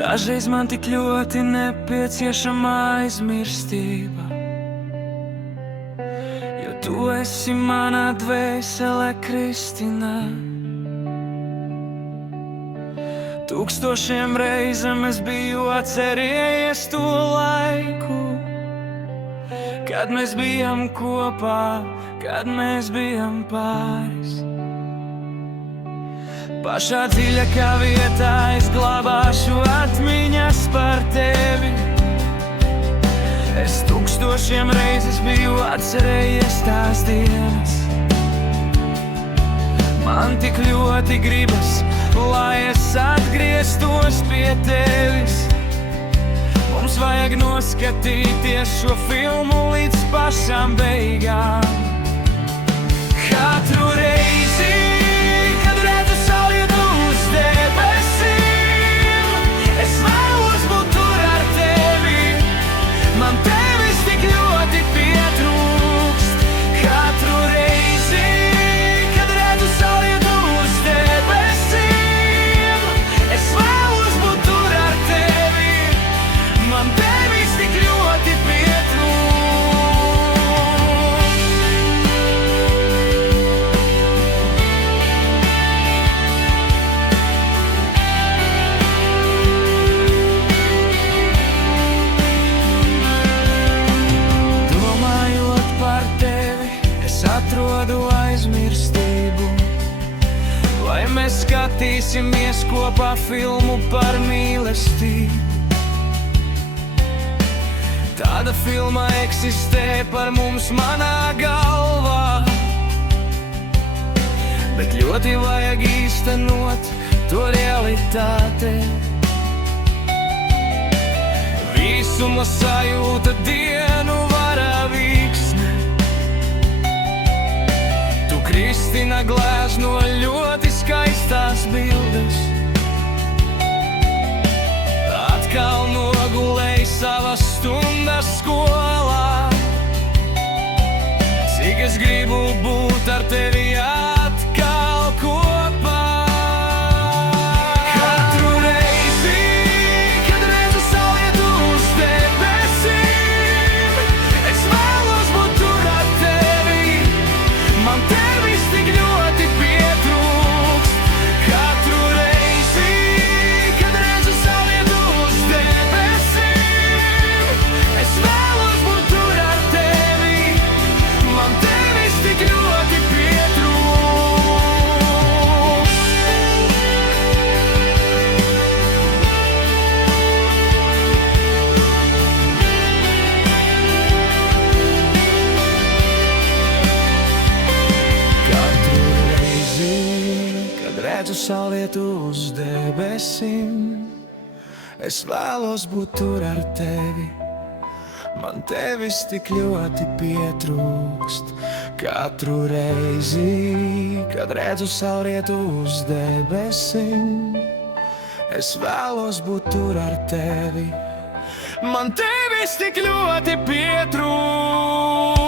Dažreiz man tik ļoti nepieciešama aizmirstība, jo tu esi mana dvēsele, Kristina. Tūkstošiem reizēm es biju atcerējies to laiku, kad mēs bijām kopā, kad mēs bijām pāris. Pašā dziļākā vietā es glabāšu atmiņas par tevi. Es tūkstošiem reizes biju atcerējies tās dienas. Man tik ļoti gribas, lai es atgrieztos pie tevis. Mums vajag noskatīties šo filmu līdz pašām beigām. Katru reizi, kad redzu saulietu uz debesīm, es vēlos būt tur ar tevi. Man tevis tik ļoti pietrūkst. Katru reizi, kad redzu saulietu uz debesīm, es vēlos būt tur ar tevi. Man tevis tik ļoti pietrūkst. Domājot par tevi, es atrodu aizmirstību. Vai mēs skatīsimies kopā filmu par mīlestību? Tāda filma eksistē par mums manā galvā, bet ļoti vajag īstenot to realitātē. Visuma sajūta, dienu varavīksne. Tu, Kristina, glezno ļoti skaistās bildes. Atkal nogulēji savas stundas skolā. Cik es gribu būt ar tevi atkal kopā. Katru reizi, kad redzu saulietu uz debesīm, es vēlos būt tur ar tevi. Man tevis tik ļoti pietrūkst. Katru reizi, kad redzu saulietu uz debesīm, es vēlos būt tur ar tevi. Man tevis tik ļoti pietrūkst. Katru reizi, kad redzu saulietu uz debesīm, es vēlos būt tur ar tevi. Man tevis tik ļoti pietrūkst. Katru reizi, kad redzu saulietu uz debesīm, es vēlos būt tur ar tevi. Man tevis tik ļoti pietrūkst.